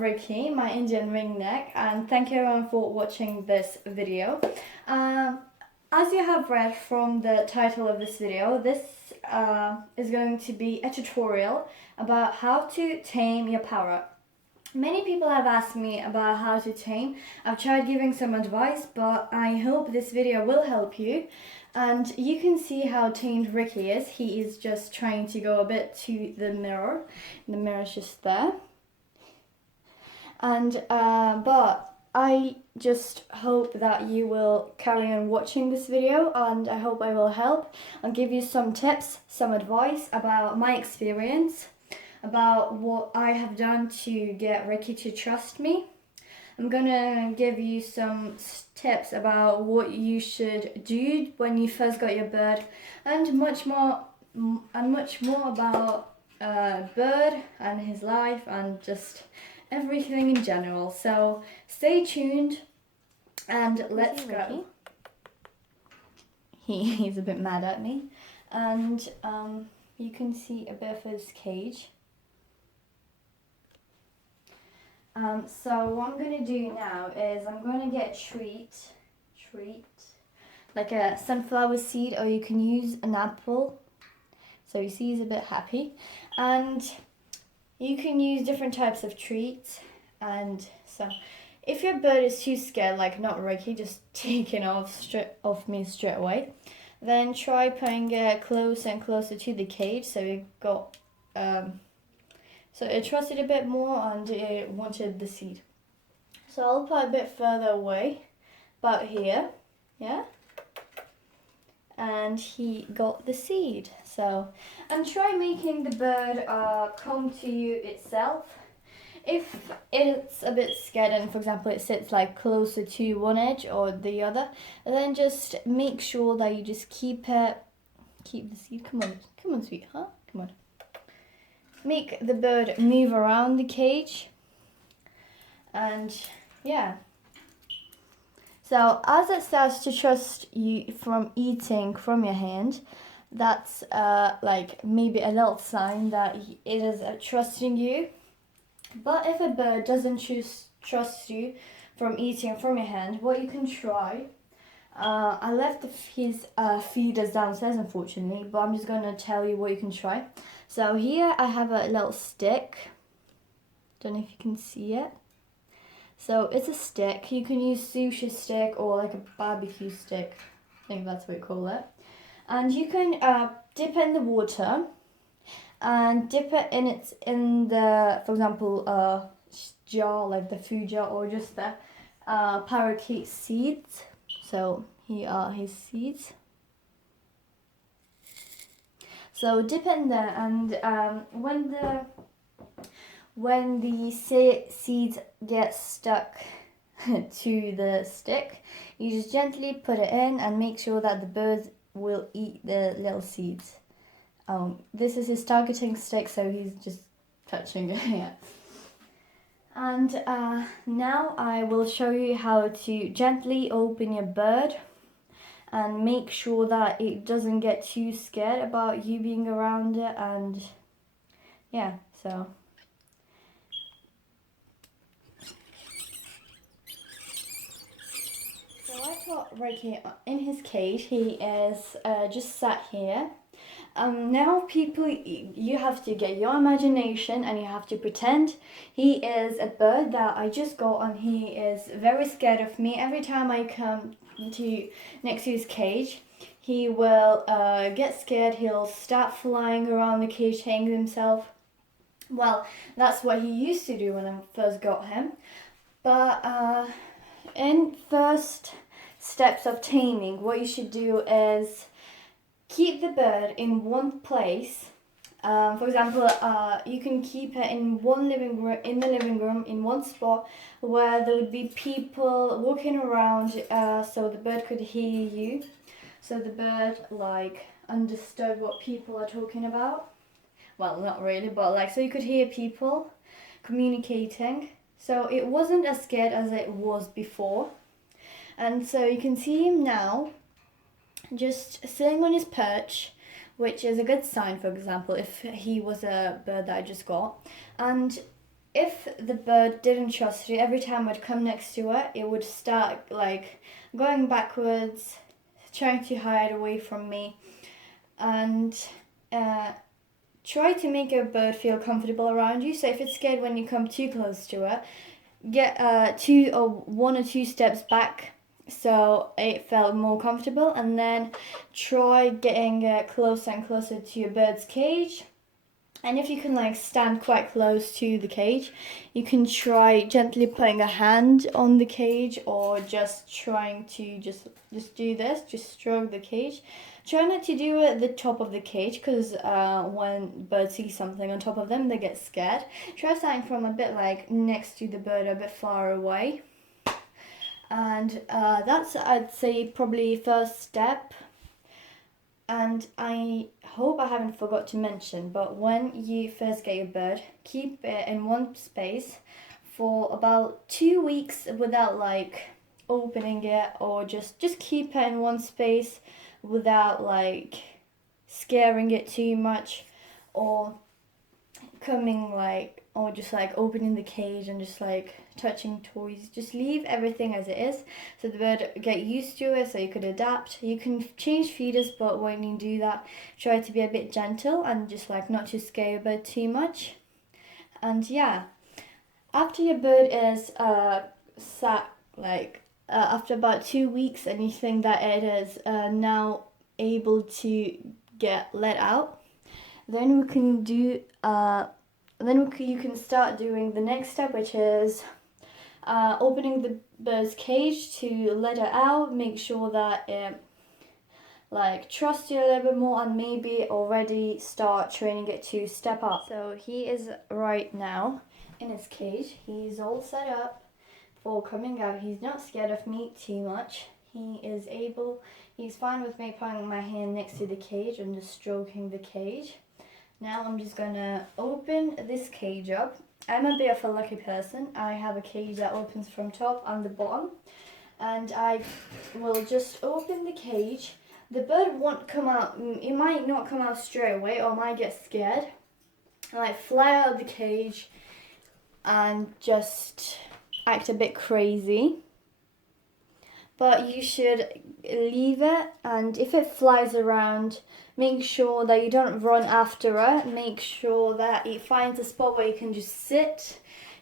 Riki, my Indian ringneck, and thank you everyone for watching this video. As you have read from the title of this video, this is going to be a tutorial about how to tame your parrot. Many people have asked me about how to tame. I've tried giving some advice, but I hope this video will help you. And you can see how tamed Riki is. He is just trying to go a bit to the mirror. The mirror's just there. And but I just hope that you will carry on watching this video, and I hope I will help and give you some tips, some advice about my experience, about what I have done to get Riki to trust me. I'm gonna give you some tips about what you should do when you first got your bird, and much more about bird and his life and just everything in general. So stay tuned and let's go. He's a bit mad at me, and you can see a bit of his cage. So what I'm going to do now is I'm going to get a treat, like a sunflower seed, or you can use an apple. So you see he's a bit happy, and you can use different types of treats. And so if your bird is too scared, like not Riki, just taking off me straight away, then try putting it closer and closer to the cage, so you got so it trusted a bit more and it wanted the seed. So I'll put a bit further away, about here, yeah? And he got the seed. So, and try making the bird come to you itself. If it's a bit scared and, for example, it sits like closer to one edge or the other, then just make sure that you just keep the seed. Come on, sweetheart, come on. Make the bird move around the cage, and yeah. So as it starts to trust you from eating from your hand, that's like maybe a little sign that it is trusting you. But if a bird doesn't trust you from eating from your hand, what you can try, I left his feeders downstairs unfortunately, but I'm just going to tell you what you can try. So here I have a little stick, don't know if you can see it. So it's a stick, you can use sushi stick or like a barbecue stick, I think that's what you call it. And you can dip it in the water and dip it in the, for example, jar, like the food jar, or just the parakeet seeds. So here are his seeds. So dip it in there, and when the seeds get stuck to the stick, you just gently put it in and make sure that the birds will eat the little seeds. This is his targeting stick, so he's just touching it. Yeah. And now I will show you how to gently open your bird and make sure that it doesn't get too scared about you being around it. And yeah, so I put Riki in his cage. He is just sat here. Now people, you have to get your imagination and you have to pretend he is a bird that I just got, and he is very scared of me. Every time I come next to his cage, he will get scared. He'll start flying around the cage, hanging himself. Well, that's what he used to do when I first got him. But in first steps of taming, what you should do is keep the bird in one place. For example, you can keep it in the living room, in one spot where there would be people walking around, so the bird could hear you. So the bird like understood what people are talking about. Well, not really, but like, so you could hear people communicating. So it wasn't as scared as it was before. And so you can see him now, just sitting on his perch, which is a good sign, for example, if he was a bird that I just got. And if the bird didn't trust you, every time I'd come next to it, it would start like going backwards, trying to hide away from me. And try to make a bird feel comfortable around you. So if it's scared when you come too close to it, get one or two steps back so it felt more comfortable, and then try getting closer and closer to your bird's cage. And if you can like stand quite close to the cage, you can try gently putting a hand on the cage, or just trying to just do this, just stroke the cage. Try not to do it at the top of the cage, because when birds see something on top of them, they get scared. Try starting from a bit like next to the bird, a bit far away. And that's, I'd say, probably first step. And I hope I haven't forgot to mention, but when you first get your bird, keep it in one space for about 2 weeks without like opening it, or just keep it in one space without like scaring it too much, or coming like, or just like opening the cage and just like touching toys. Just leave everything as it is so the bird get used to it, so you could adapt. You can change feeders, but when you do that, try to be a bit gentle and just like not to scare your bird too much. And yeah, after your bird is sat like after about 2 weeks, and you think that it is now able to get let out, then we can do you can start doing the next step, which is opening the bird's cage to let it out. Make sure that it like trusts you a little bit more, and maybe already start training it to step up. So he is right now in his cage. He's all set up for coming out. He's not scared of me too much. He's fine with me putting my hand next to the cage and just stroking the cage. Now I'm just gonna open this cage up. I'm a bit of a lucky person. I have a cage that opens from top and the bottom. And I will just open the cage. The bird won't come out. It might not come out straight away, or might get scared. Like fly out of the cage and just act a bit crazy. But you should leave it, and if it flies around, make sure that you don't run after it. Make sure that it finds a spot where you can just sit.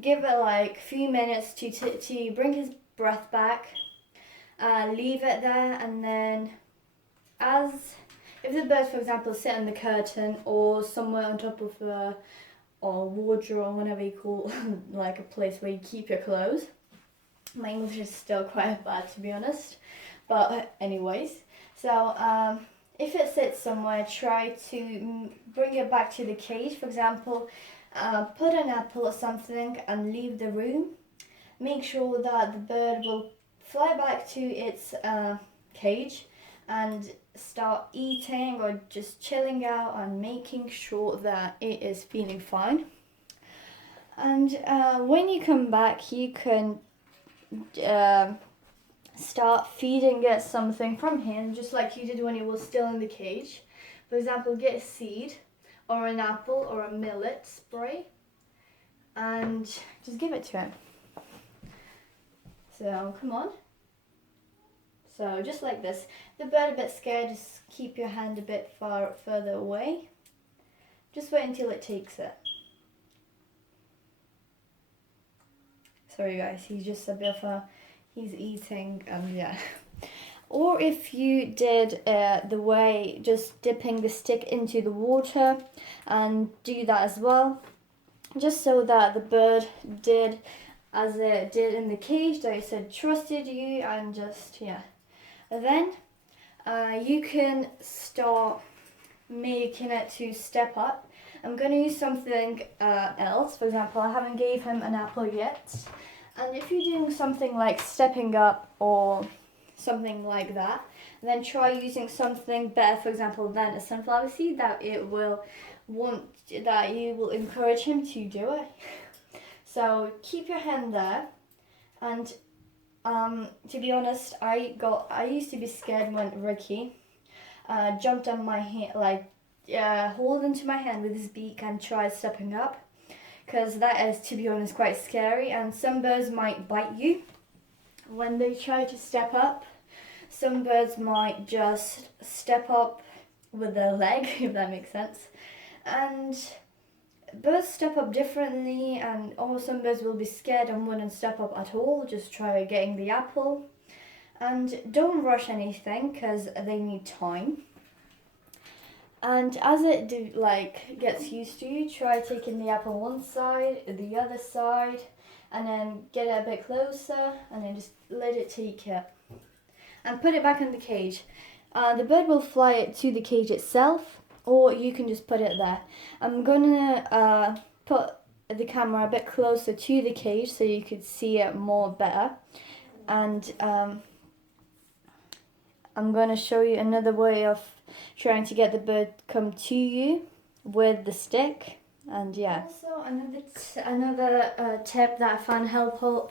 Give it like a few minutes to bring his breath back. Leave it there, and then if the bird, for example, sit on the curtain or somewhere on top of a wardrobe, or whatever you call like a place where you keep your clothes. My English is still quite bad, to be honest, but anyways, so if it sits somewhere, try to bring it back to the cage. For example, put an apple or something and leave the room. Make sure that the bird will fly back to its cage and start eating or just chilling out, and making sure that it is feeling fine. And when you come back, you can start feeding it something from him, just like you did when he was still in the cage. For example, get a seed or an apple or a millet spray and just give it to him. So come on. So just like this. The bird a bit scared, just keep your hand a bit further away. Just wait until it takes it. Sorry guys, he's just a bit of he's eating, yeah. Or if you did the way, just dipping the stick into the water, and do that as well. Just so that the bird did as it did in the cage, that I said trusted you, and just, yeah. And then you can start making it to step up. I'm going to use something else. For example, I haven't gave him an apple yet. And if you're doing something like stepping up or something like that, then try using something better, for example, than a sunflower seed, that you will encourage him to do it. So keep your hand there. And to be honest, I used to be scared when Riki jumped on my hand, like hold into my hand with his beak and tried stepping up, because that is, to be honest, quite scary, and some birds might bite you when they try to step up. Some birds might just step up with their leg, if that makes sense. And birds step up differently, and some birds will be scared and wouldn't step up at all. Just try getting the apple. And don't rush anything because they need time. And as it gets used to you, try taking the apple one side, the other side, and then get it a bit closer, and then just let it take it. And put it back in the cage. The bird will fly it to the cage itself, or you can just put it there. I'm gonna put the camera a bit closer to the cage so you could see it more better. And I'm gonna show you another way of trying to get the bird come to you with the stick. And yeah. Also another tip that I found helpful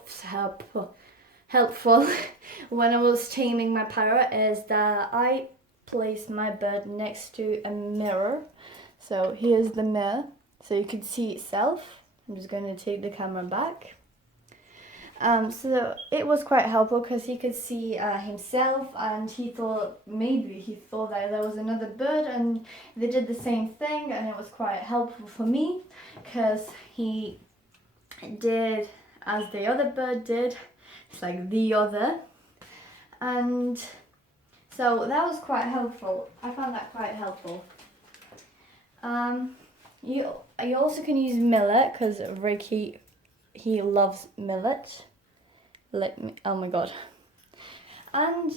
when I was taming my parrot is that I placed my bird next to a mirror. So here's the mirror, so you can see itself. I'm just going to take the camera back. So it was quite helpful because he could see himself, and maybe he thought that there was another bird, and they did the same thing, and it was quite helpful for me because he did as the other bird did. It's like the other, and so that was quite helpful. I found that quite helpful. You also can use millet because Riki, he loves millet. Oh my god. And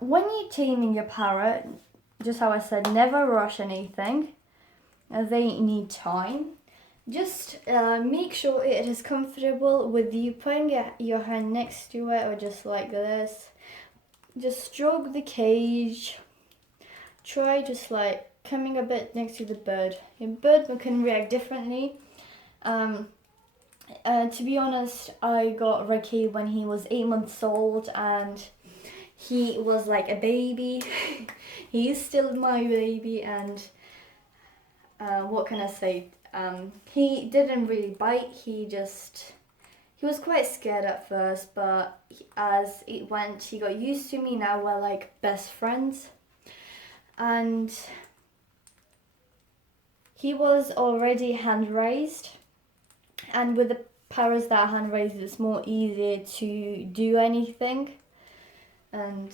when you're taming your parrot, just how I said, never rush anything. They need time. Just make sure it is comfortable with you putting your hand next to it, or just like this. Just stroke the cage. Try just like coming a bit next to the bird. Your bird can react differently. To be honest, I got Riki when he was 8 months old, and he was like a baby. He is still my baby, and what can I say? He didn't really bite. He was quite scared at first, but as it went, he got used to me. Now we're like best friends, and he was already hand raised. And with the parrots that are hand raised, it's more easier to do anything. And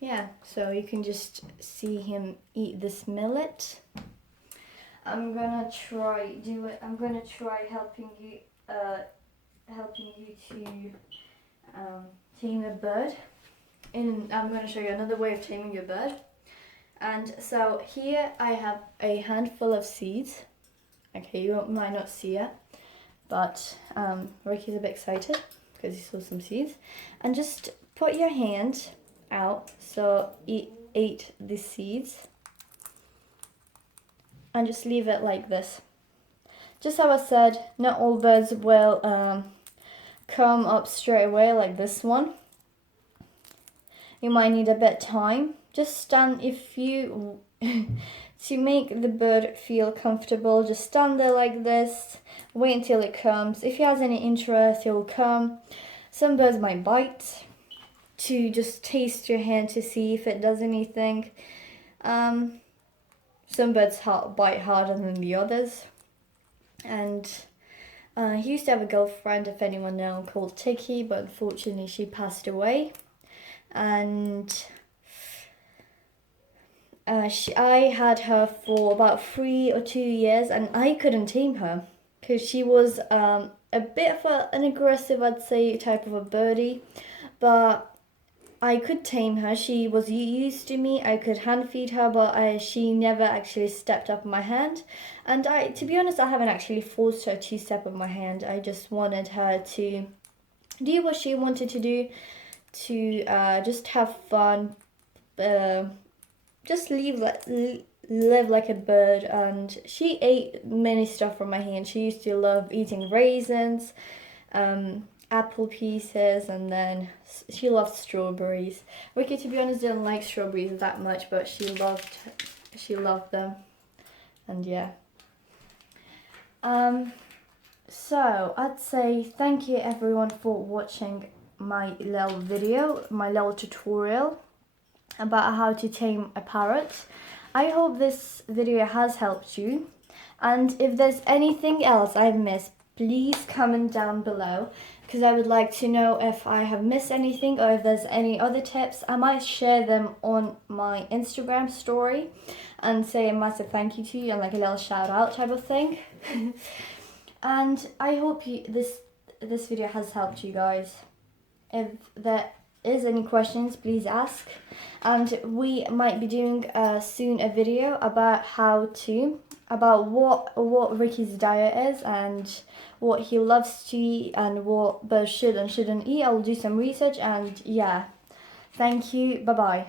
yeah, so you can just see him eat this millet. I'm gonna try helping you to tame a bird. I'm gonna show you another way of taming your bird. And so here I have a handful of seeds. Okay, you might not see it, but Riki's a bit excited because he saw some seeds. And just put your hand out so he ate the seeds. And just leave it like this. Just how I said, not all birds will come up straight away like this one. You might need a bit of time. Just stand, to make the bird feel comfortable, just stand there like this, wait until it comes. If he has any interest, it will come. Some birds might bite to just taste your hand to see if it does anything. Some birds bite harder than the others. And he used to have a girlfriend, if anyone knows, called Tiki, but unfortunately she passed away. And I had her for about 3 or 2 years, and I couldn't tame her because she was a bit of an aggressive, I'd say, type of a birdie. But I could tame her. She was used to me. I could hand feed her, but she never actually stepped up my hand. And to be honest, I haven't actually forced her to step up my hand. I just wanted her to do what she wanted to do, to just have fun, just live like a bird. And she ate many stuff from my hand. She used to love eating raisins, apple pieces, and then she loved strawberries. Riki, to be honest, didn't like strawberries that much, but she loved them. And yeah. So I'd say thank you everyone for watching my little video, my little tutorial about how to tame a parrot. I hope this video has helped you, and if there's anything else I've missed, please comment down below, because I would like to know if I have missed anything or if there's any other tips. I might share them on my Instagram story and say a massive thank you to you and like a little shout out type of thing. And I hope this video has helped you guys. If there is any questions, please ask, and we might be doing soon a video about what Ricky's diet is and what he loves to eat and what birds should and shouldn't eat. I'll do some research, and yeah, thank you, bye bye.